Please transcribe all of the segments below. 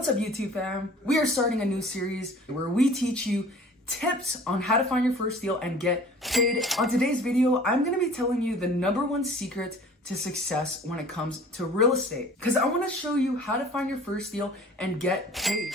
What's up, YouTube fam? We are starting a new series where we teach you tips on how to find your first deal and get paid. On today's video, I'm gonna be telling you the #1 secret to success when it comes to real estate, because I wanna show you how to find your first deal and get paid.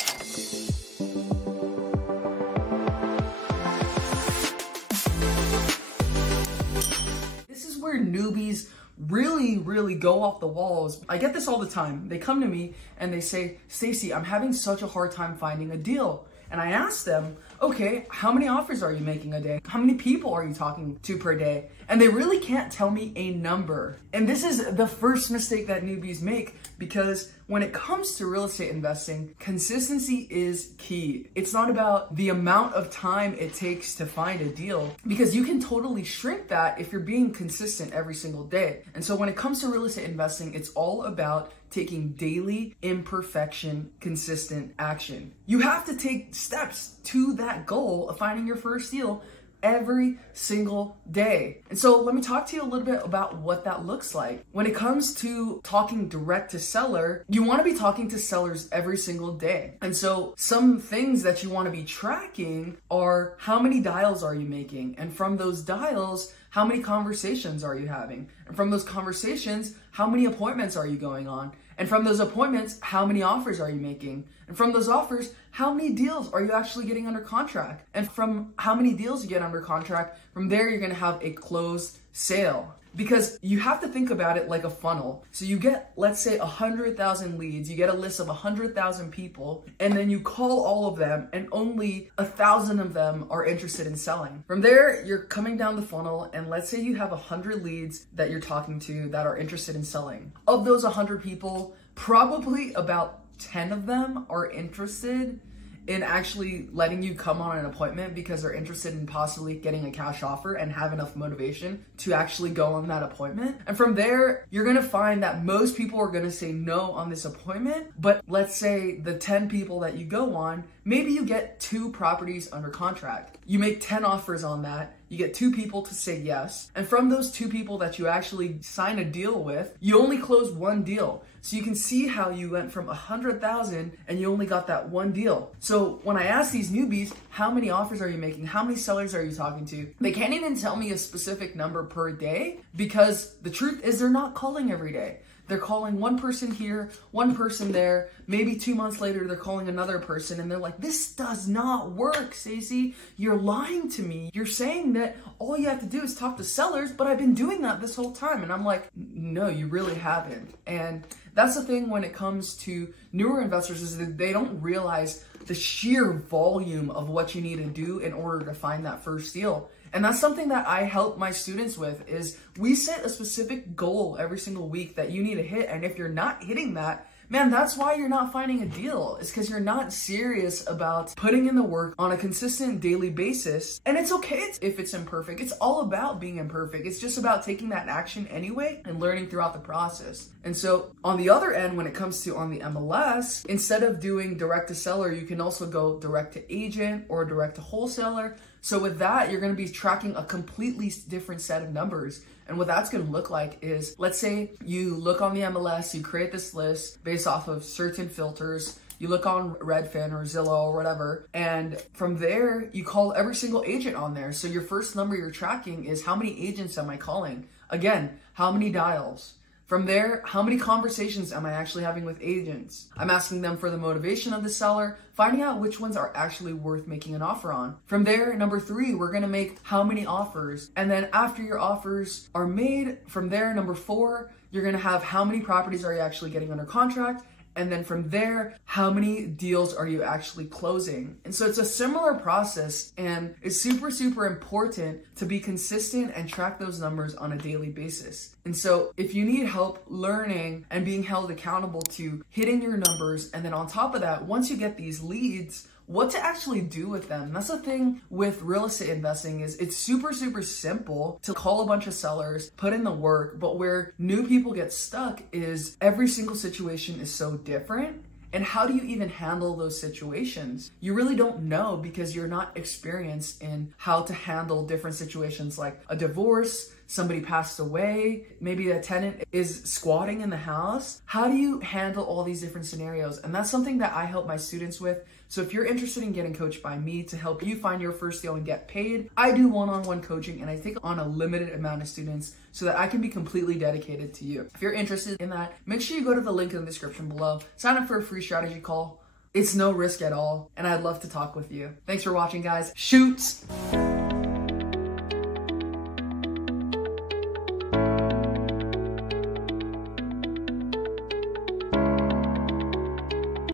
This is where newbies really go off the walls. I get this all the time. They come to me and they say, "Stacy, I'm having such a hard time finding a deal." And I ask them, okay, how many offers are you making a day? How many people are you talking to per day? And they really can't tell me a number. And this is the first mistake that newbies make, because when it comes to real estate investing, consistency is key. It's not about the amount of time it takes to find a deal, because you can totally shrink that if you're being consistent every single day. And so when it comes to real estate investing, it's all about taking daily, imperfection, consistent action. You have to take steps to that goal of finding your first deal every single day. And so let me talk to you a little bit about what that looks like. When it comes to talking direct to seller, you want to be talking to sellers every single day. And so some things that you want to be tracking are how many dials are you making? And from those dials, how many conversations are you having? And from those conversations, how many appointments are you going on? And from those appointments, how many offers are you making? And from those offers, how many deals are you actually getting under contract? And from how many deals you get under contract, from there you're gonna have a closed sale. Because you have to think about it like a funnel. So you get, let's say, 100,000 leads, you get a list of 100,000 people, and then you call all of them and only 1,000 of them are interested in selling. From there, you're coming down the funnel, and let's say you have 100 leads that you're talking to that are interested in selling. Of those 100 people, probably about 10 of them are interested in actually letting you come on an appointment because they're interested in possibly getting a cash offer and have enough motivation to actually go on that appointment. And from there, you're gonna find that most people are gonna say no on this appointment, but let's say the 10 people that you go on, maybe you get 2 properties under contract. You make 10 offers on that, you get 2 people to say yes, and from those 2 people that you actually sign a deal with, you only close 1 deal. So you can see how you went from 100,000 and you only got that 1 deal. So when I ask these newbies, how many offers are you making? How many sellers are you talking to? They can't even tell me a specific number per day, because the truth is they're not calling every day. They're calling one person here, one person there. Maybe 2 months later, they're calling another person and they're like, "This does not work, Stacey. You're lying to me. You're saying that all you have to do is talk to sellers, but I've been doing that this whole time." And I'm like, no, you really haven't. And that's the thing when it comes to newer investors, is that they don't realize the sheer volume of what you need to do in order to find that first deal. And that's something that I help my students with, is we set a specific goal every single week that you need to hit. And if you're not hitting that, man, that's why you're not finding a deal. It's because you're not serious about putting in the work on a consistent daily basis. And it's okay if it's imperfect. It's all about being imperfect. It's just about taking that action anyway and learning throughout the process. And so on the other end, when it comes to on the MLS, instead of doing direct to seller, you can also go direct to agent or direct to wholesaler. So with that, you're gonna be tracking a completely different set of numbers. And what that's gonna look like is, let's say you look on the MLS, you create this list based off of certain filters, you look on Redfin or Zillow or whatever, and from there, you call every single agent on there. So your first number you're tracking is, how many agents am I calling? Again, how many dials? From there, how many conversations am I actually having with agents? I'm asking them for the motivation of the seller, finding out which ones are actually worth making an offer on. From there, number 3, we're gonna make how many offers. And then after your offers are made, from there, number 4, you're gonna have how many properties are you actually getting under contract. And then from there, how many deals are you actually closing? And so it's a similar process, and it's super important to be consistent and track those numbers on a daily basis. And so if you need help learning and being held accountable to hitting your numbers, and then on top of that, once you get these leads, what to actually do with them. That's the thing with real estate investing, is it's super simple to call a bunch of sellers, put in the work, but where new people get stuck is every single situation is so different. And how do you even handle those situations? You really don't know, because you're not experienced in how to handle different situations like a divorce, somebody passed away, maybe a tenant is squatting in the house. How do you handle all these different scenarios? And that's something that I help my students with. So if you're interested in getting coached by me to help you find your first deal and get paid, I do one-on-one coaching, and I take on a limited amount of students so that I can be completely dedicated to you. If you're interested in that, make sure you go to the link in the description below, sign up for a free strategy call. It's no risk at all, and I'd love to talk with you. Thanks for watching, guys. Shoot!